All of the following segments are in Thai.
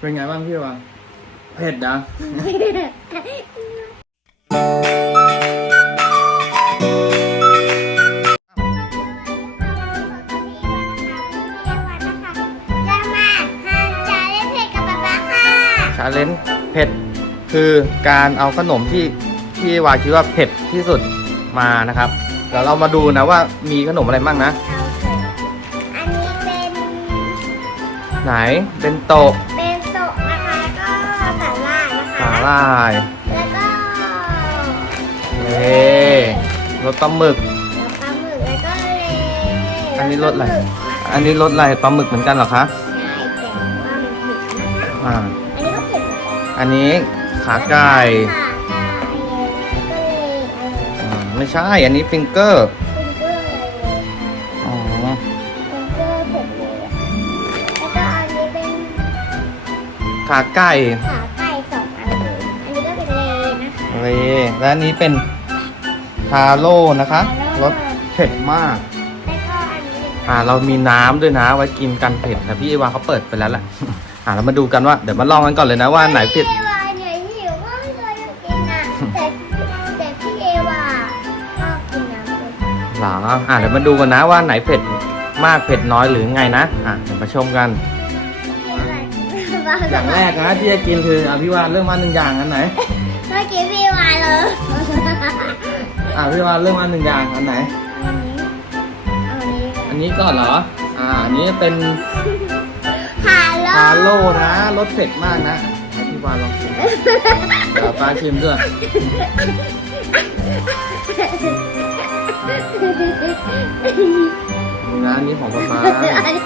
เป็นไงบ้างพี่วะเผ็ดนะจะมาหาจาเล่นเพลงกับป๊าป๊าค่ะชาเลนจ์เผ็ดคือการเอาขนมที่ที่วาคิดว่าเผ็ดที่สุดมานะครับแล้วเรามาดูนะว่ามีขนมอะไรบ้างนะเอาเถอะอันนี้เป็นไหนเป็นโตะเป็นโตะ นะคะสาลายแล้วก็เลรสปลาหมึก แล้วปลาหมึกแล้วก็เลอันนี้รสอะไรแล้วก็หมึกอันนี้รสอะไรปลาหมึกเหมือนกันเหรอคะ ใช่แต่ว่ามันเผ็ดนะคะอ่า อันนี้ก็เผ็ดเหมือนกันอันนี้ขาไก่ขาไก่แล้วก็เลอ่าไม่ใช่ อันนี้ฟิงเกอร์ฟิงเกอร์เลย อ๋อฟิงเกอร์เผ็ดเลยแล้วก็อันนี้เป็นขาไก่ ขา เลและอันนี้เป็นทาโร่นะคะรสเผ็ดมากแล้วก็อันนี้เป็นอ่า เรามีน้ำด้วยนะ ไว้กินกันเผ็ดแต่พี่เอวาเขาเปิดไปแล้วแหละ อ่าเรามาดูกันว่าเดี๋ยวมาลองกันก่อนเลยนะว่าไหนเผ็ด พี่เอวาเนี่ยหิวมากเลยอยากกินอะแต่แต่พี่เอวาชอบกินน้ำเลยหรออ่าเดี๋ยวมาดูกันนะว่าไหนเผ็ดมากเผ็ดน้อยหรือไงนะ อ่าเดี๋ยวมาชมกันอย่างแรกนะที่จะกินคืออ่าพี่วาเรื่องมาหนึ่งอย่างอันไหนเมื่อกี้พี่วาเลยอ่าพี่วาเรื่องมาหนึ่งอย่างอันไหนอันนี้อันนี้ก่อนเหรอ อ่าอันนี้เป็นฮาโลทาโร่นะรสเผ็ดมากนะให้พี่วาลองชิมเดี๋ยวป้าชิมด้วยนี่นะอันนี้ของป้าป้า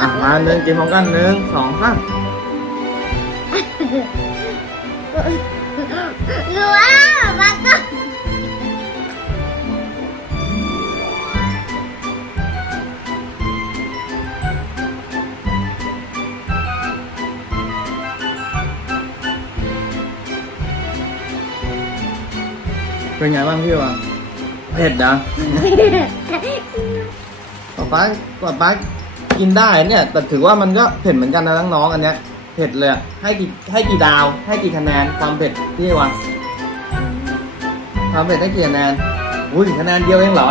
อะมาหนึ่งกินพร้อมกันหนึ่งสองสาม หรือว่ามันก็เป็นไงบ้างพี่วะเผ็ดนะป้าป้าป้าป้ากินได้เนี่ย แต่ถือว่ามันก็เผ็ดเหมือนกันนะน้องๆอันเนี้ย เผ็ดเลยให้กี่ให้กี่ดาว ให้กี่คะแนนความเผ็ดพี่วะความเผ็ดให้กี่คะแนนอุ้ยคะแนนเดียวเองเหรอ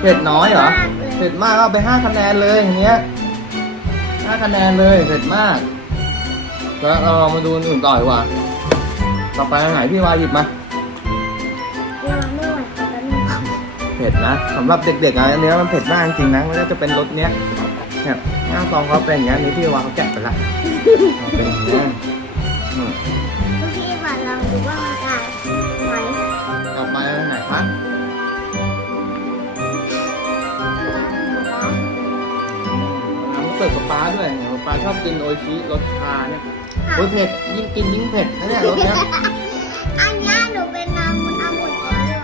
เผ็ดน้อยเหรอเผ็ดมากก็เอาไปห้าคะแนนเลยอย่างเงี้ยห้าคะแนนเลยเผ็ดมาก แล้วเรามาดูอื่นต่อดีกว่าต่อไปไหนพี่วาหยิบมายังไม่ไหวเผ็ดนะสำหรับเด็กๆอันเนี้มันเผ็ดมากจริงนะไม่ว่าจะเป็นรสเนี้ยเนี่ยหน้าซองเขาเป็นอย่างเงี้นนี้พี่วาเขาแกะไปละ เป็นอย่างเงี้ยอืมพี่เอวาลองดูว่ามันจะไหมต่อไปอันไหนคะน้ำเสิร์ฟกับปลาด้วยเนี่ยปลาชอบกินโออิชิรสชาเนี่ยโอ้ยเผ็ดยิ่งกินยิ่งเผ็ดนะเนี่ยรสเนี้ยอันนี้หนูเป็นน้ำมุนอามุนแต่พี่วา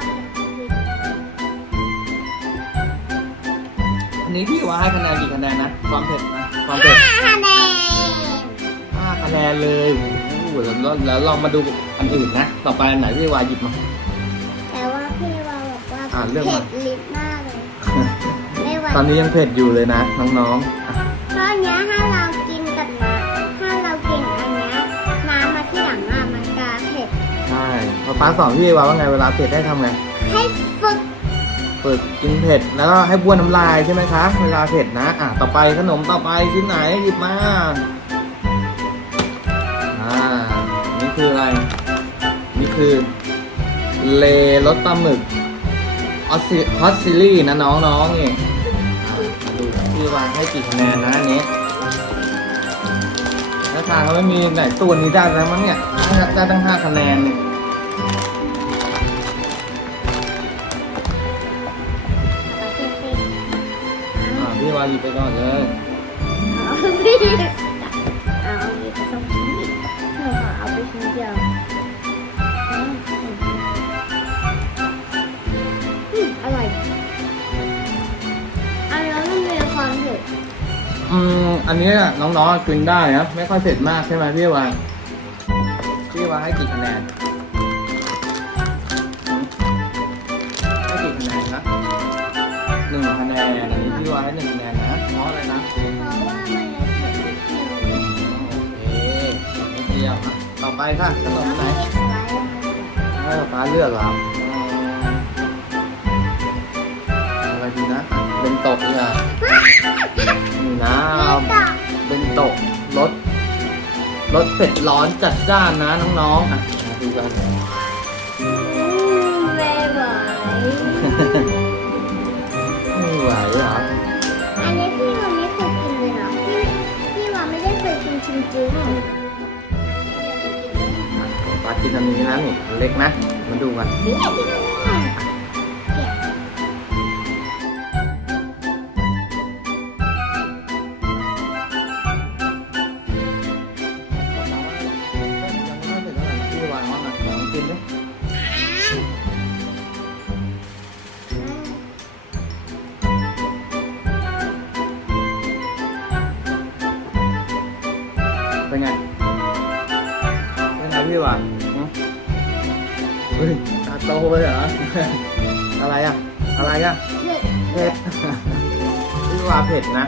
อันนี้พี่ว่าให้คะแนนกี่คะแนนนะความเผ็ดนะความเผ็ดห้าคะแนน ห้าคะแนนเลยโอ้โหแล้วแล้วแล้วลองมาดูอันอื่นนะ ต่อไปอันไหนพี่วาหยิบมา แต่ว่าพี่วาบอกว่าอ่าเรื่องเผ็มา ดลิ้นมากเลย ไม่ไหวตอนนี้ยังเผ็ดอยู่เลยนะ น้องๆอะเพราะอันเนี้ยถ้าเรากินกับน้ำถ้าเรากินอันเนี้ยน้ำมาที่หลังอะมันจะเผ็ด ใช่พอป้าสอนพี่วาว่าไงเวลาเผ็ดให้ทำไง ให้ฝึกฝึกกินเผ็ดแล้วก็ให้บ้วนน้ำลายใช่ไหมคะ เวลาเผ็ดนะ อะ ต่อไปขนมต่อไปชิ้นไหนหยิบมา คืออะไร นี่คือเลรสปลาหมึกออสซิฮอตซิลี่นะน้องๆนี่อะดูพี่วางให้กี่คะแนนนะอันนี้ถ้าทางเขาไม่มีไหนตัวนี้ได้แล้วมั้งเนี่ยได้ได้ตั้งห้าคะแนนเนี่ยเอาเผ็ดเผ็ดอ่าพี่วางหยิบไปก่อนเลย เอาไปชิ้นเดียวอืมอืมอร่อยอันนี้มันมีความเผ็ดอืมอันนี้น่ะน้องๆกินได้นะไม่ค่อยเผ็ดมากใช่ไหมพี่วางพี่วางให้กี่คะแนนอืมให้กี่คะแนนนะหนึ่งคะแนนอันนี้พี่วางให้หนึ่งคะแนนนะเพราะอะไรนะเพราะว่ามันยังเผ็ดนิดนึงโอเคเดียวอะ ต่อไปค่ะขนมไหนไว้ให้ป๊าเลือกเหรออะไรดีนะอะเป็นโตะเนี่ยนี่นะแล้วเอาต่อเป็นโตะรสรสเผ็ดร้อนจัดจ้านนะน้องๆอะมาดูกันอืม กินอันนี้นะนี่เล็กนะ มาดูกันพี่อยากกินยังไม่เสร็จเท่าไหร่นะพี่วางว่ามาลองกินดิเป็นไงเป็นไงพี่วางหึ เฮ้ยตาโตเลยเหรอ อะไรอะ อะไรอะ เผ็ดเผ็ดพี่วาเผ็ดนะ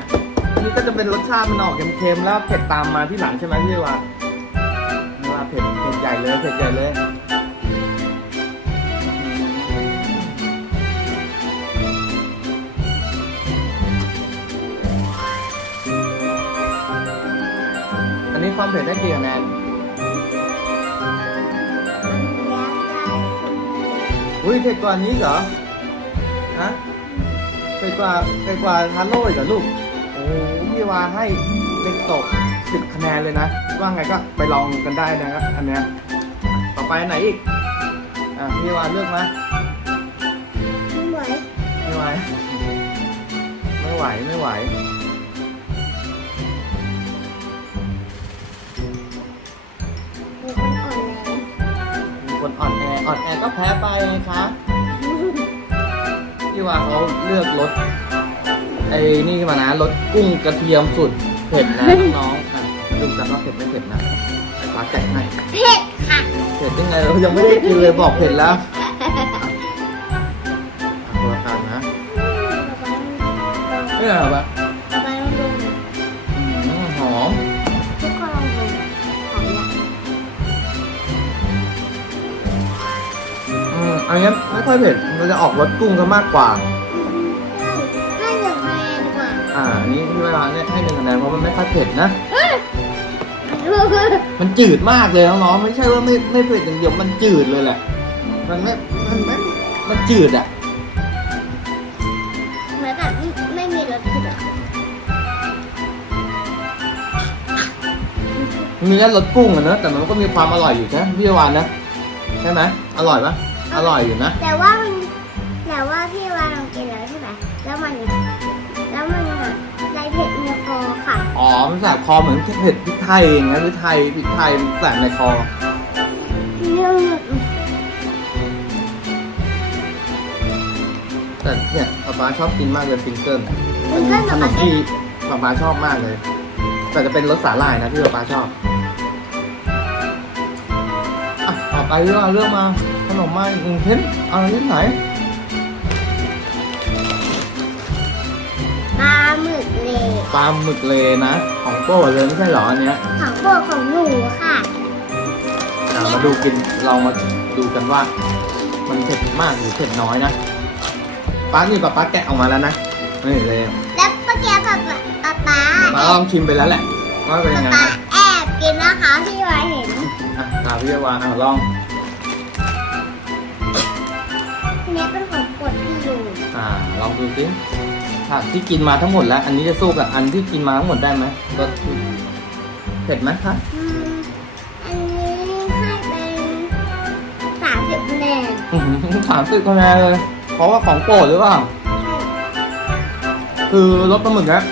อันนี้ก็จะเป็นรสชาติมันออกเค็มๆแล้วเผ็ดตามมาที่หลังใช่ไหมพี่วาพี่วาเผ็ดเผ็ดใหญ่เลยเผ็ดใหญ่เลยอันนี้ความเผ็ดได้กี่คะแนน อุ้ยเผ็ดกว่านี้เหรอ ฮะเผ็ดกว่าเผ็ดกว่าทาโร่อีกเหรอลูก โอ้โหพี่วาให้เล็กตกสิบคะแนนเลยนะ ว่าไงก็ไปลองกันได้นะครับ อันเนี้ย ต่อไปอันไหนอีก อะพี่วาเลือกมาไม่ไหวไม่ไหว ไม่ไหว ไม่ไหว มีคนอ่อนแรงมีคนอ่อนแอ อ่อนแอก็แพ้ไปไงคะพี่วาเขาเลือกรสไอ้นี่มานะรสกุ้งกระเทียมสุดเผ็ดนะน้องๆอะมาดูกันว่าเผ็ดไม่เผ็ดนะไอ้ฟ้าแกะให้เผ็ดค่ะเผ็ดยังไงเรายังไม่ได้กินเลยบอกเผ็ดแล้วตัวกันนะไม่เหรอปะ อืมอันนี้ไม่ค่อยเผ็ดมันจะออกรสกุ้งซะมากกว่า ให้หนึ่งคะแนนดีกว่าอ่าอันนี้ที่เวลาเนี่ยให้หนึ่งคะแนนเพราะมันไม่ค่อยเผ็ดนะ มันจืดมากเลยน้องๆไม่ใช่ว่าไม่ไม่เผ็ดอย่างเดียวมันจืดเลยแหละ มันไม่ มันไม่ มันจืดอะเหมือนแบบไม่มีรสเผ็ดอะมันมีแค่รสกุ้งอะเนอะแต่มันก็มีความอร่อยอยู่ใช่ไหมพี่วานนะใช่ไหมอร่อยปะ อร่อยอยู่นะ แต่ว่ามันแต่ว่าพี่วานลองกินแล้วใช่ไหมแล้วมัน แล้วมันอะได้เผ็ดในคอค่ะ อ๋อมันแสบคอเหมือนเผ็ดพริกไทยอย่างเงี้ยพริกไทยพริกไทยมันแสบในคอ เรื่องแต่เนี่ยป๊าป๊าชอบกินมากเลยฟิงเกิลมันก็ขแบบนมที่ป๊าป๊าชอบมากเลย แต่จะเป็นรสสาหร่ายนะที่ป๊าป๊าชอบ อะต่อไปเรื่องเรื่องมา ขนมมาอีกหนึ่งเทนเอาที่ไหนปลาหมึกเลปลาหมึกเลนะ ของโปรดเลยไม่ใช่เหรออันเนี้ยของโปรดของหนูค่ะอะมาดูกินเรามาดูกันว่า มันเผ็ดมากหรือเผ็ดน้อยนะป้านี่ป๊าป๊าแกะออกมาแล้วนะนี่เลยแล้วเมื่อกี้ป๊าป๊าป๊าป๊ามาลองชิมไปแล้วแหละว่าเป็นยังไงป๊าครับแอบกินนะคะพี่วายเห็น อะตามพี่วานอะลอง นนี้เป็นของโปรดพี่อยู่อ่าลองดูสิถ้าที่กินมาทั้งหมดแล้ว อันนี้จะสู้กับอันที่กินมาทั้งหมดได้ไหมรสเผ็ดไหมคะอืมอันนี้ให้เป็นสามสิบคะแนนสามสิบคะแนนเลย เพราะว่าของโปรดหรือเปล่า คือรสปลาหมึกนะ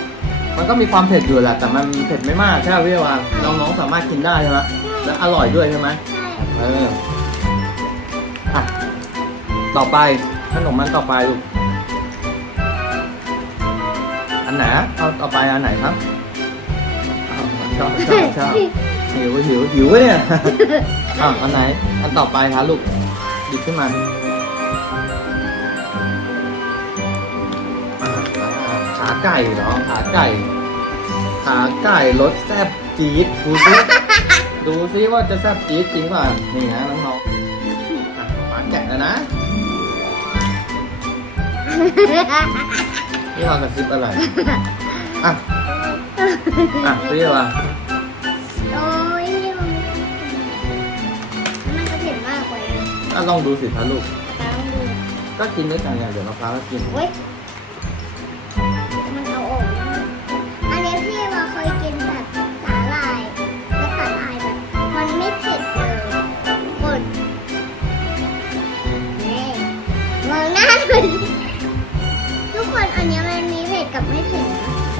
มันก็มีความเผ็ดอยู่แหละแต่มันเผ็ดไม่มากใช่ไหมพี่วานน้องๆสามารถกินได้ใช่ไหมและอร่อยด้วยใช่ไหมใช่ เอออะ ต่อไปขนมมันต่อไปลูกอันไหนอะเอาต่อไปอันไหนครับอ้าวชอบชอบชอบหิวหิวหิวเนี่ยอ้าวอันไหนอันต่อไปครับลูกหยิบขึ้นมาอ่าอ่าขาไก่เหรอขาไก่ ขาไก่รสแซ่บจี๊ดดูสิดูสิซิว่าจะแซ่บจี๊ดจริงป่ะนี่นะน้องๆอะปาแกะแล้วนะ นี่วางกระซิบอะไร อะ อะซิว่าโอ้ยมันก็เผ็ดมากกว่าอะลองดูสิคะลูก ตาต้องดูก็กินด้วยกันไงเดี๋ยวมะพร้าวก็กิน เว้ย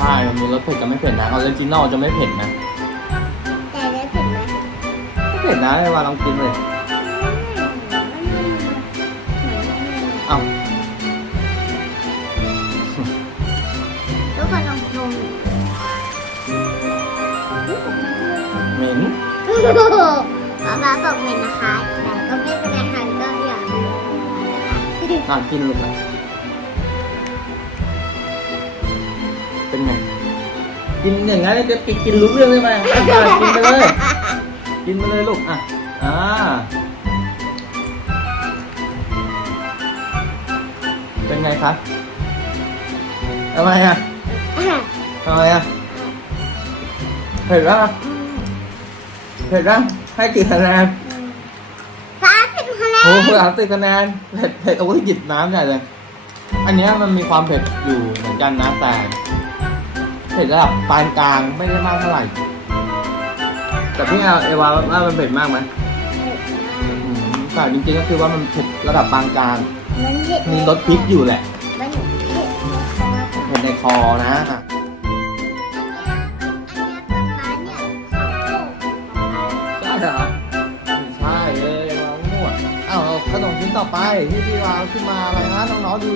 ช่มันมีรสเผ็ดกับไม่เผ็ดนะออริจินอลจะไม่เผ็ดนะแต่ได้เผ็ดไหมไม่เผ็ดนะไอ้วาลองกินเลยเอ้าทุกคนลองดมเหม็นป๊าป๊าบอกเหม็นนะคะแต่ก็ไม่เป็นไรค่ะก็อยากรู้อะกินเลย กินอย่างนั้นจะกินกินรู้เรื่องได้ไหมอะกินไปเลย กินไปเลยลูก อะ อ่า เป็นไงครับทำไมอะทำไมอะเผ็ดแล้วเผ็ดแล้วให้กี่คะแนนฟ้าสิบคะแนโอ้นโหสามสิบคะแนนเผ็ดเผ็ดโอ้ยหยิบน้ำใหญ่เลย อันเนี้ยมันมีความเผ็ดอยู่เหมือนกันนะแต่ เผ็ดระดับปานกลางไม่ได้มากเท่าไหร่ แต่พี่เอาเอวาว่ามันเผ็ดมากไหมอืมแต่จริงๆก็คือว่ามันเผ็ดระดับปานกลาง มันเผ็ดมีรสพริกอยู่แหละ มันเผ็ดในคอเผ็ดในคอนะอะอันเนี้ยอันเนี้ยป๊าป๊าเนี่ยสองโลกของเราใช่เหรอไม่ใช่เออวามั่วอ้าวเอาขนมชิ้นต่อไปที่พี่วาเอาขึ้นมาอะไรนะน้องๆดู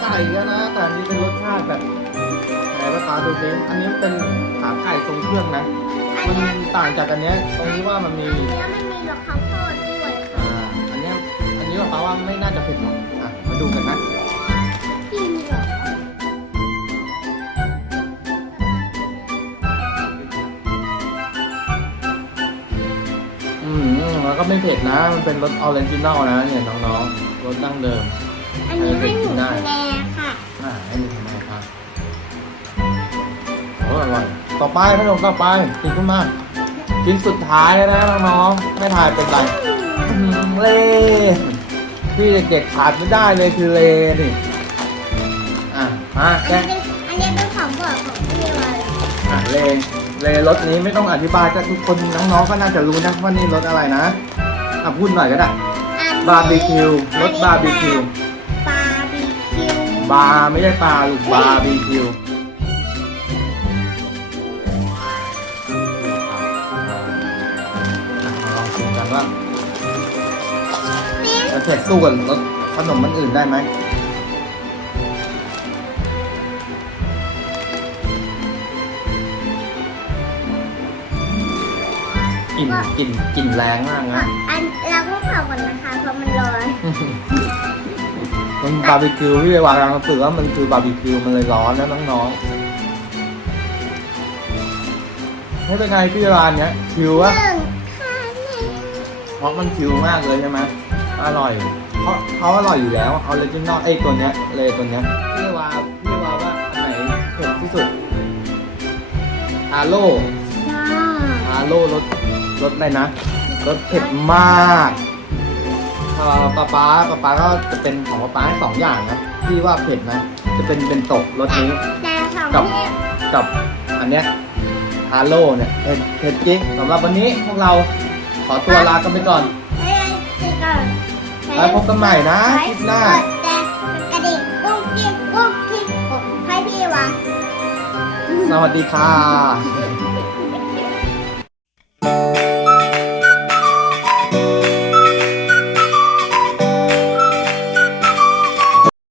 ไก่ก็นะ แต่อันนี้เป็นรสชาติแบบไหนภาษาดูสิอันนี้เป็นขาไก่ทรงเครื่องนะอันมันเนี้ยต่างจากอันเนี้ยตรงนี้ว่ามันมีอันเนี้ยมันมีรสข้าวโพดด้วยค่ะอ่าอันเนี้ยอันนี้บอกว่าไม่น่าจะเผ็ดหรอกอะมาดูกันนะจริงเหรออืมแล้วก็ไม่เผ็ดนะ มันเป็นรสออเรนจินอลนะเนี่ยน้องๆรสดั้งเดิม อันนี้ให้หนูคะแนนค่ะอ่าให้ดูทำไมครับโอ้อร่อยต่อไปขนมต่อไปกินขึ้นมากินสุดท้ายแล้วนะน้องๆไม่ทายเป็นไรอื้อหือเลที่เด็กๆขาดไม่ได้เลยคือเลนี่อะมาอันแกะนี้เป็นอันนี้เป็นของโปรดของพี่วาเลยอะเลเลรสนี้ไม่ต้องอธิบายก็ทุกคนน้องๆก็น่าจะรู้นะว่านี่รสอะไรนะอะพูดหน่อยก็ได้อันนี้บาร์บีคิวรสบาร์บีคิวบาร์บีคิว บาร์ไม่ใช่ปลาลูกบาร์บีคิวลองชิมกันว่าจะเผ็ดสู้กับรสขนมมันอื่นได้ไหมกลิ่นกลิ่นกลิ่นแรงมากนะ อันเราก็เผาก่อนนะคะ เพราะมันร้อน มันบาร์บีคิวพี่ไปวางกลางกระสือว่ามันคือบาร์บีคิวมันเลยร้อนนะน้องๆไม่เป็นไงพี่วานเนี้ยชิวหวะนึ่งคะแนนเพราะมันชิวมากเลยใช่ไหมอร่อย เพราะเขาอร่อยอยู่แล้วเอาเลจินอลไอ้ยตัวเนี้ยเลยตัวเนี้ยพี่วาพี่วาว่าอันไหนเผ็ดที่สุดฮาโลจ้าฮาโลรสรสอะไรนะรสเผ็ดมาก ถ้าป๊าป๊าป๊าป๊าก็จะเป็นของป๊าป๊าให้สองอย่างนะที่ว่าเผ็ดนะ จะเป็นเป็นตกรสนี้ แต่สองกับที่กับอันเนี้ยฮาโลเนี่ยเผ็ดเผ็ดจริงสำหรับวันนี้พวกเราขอตัวลากันไปก่อนเฮ้ยเดี๋ยวก่อนแล้วพบกันใหม่นะคลิปหน้า กดแต่กระดิ่งกุ้งกิ้งกุ้งกิ้งกดให้พี่วะ สวัสดีค่ะ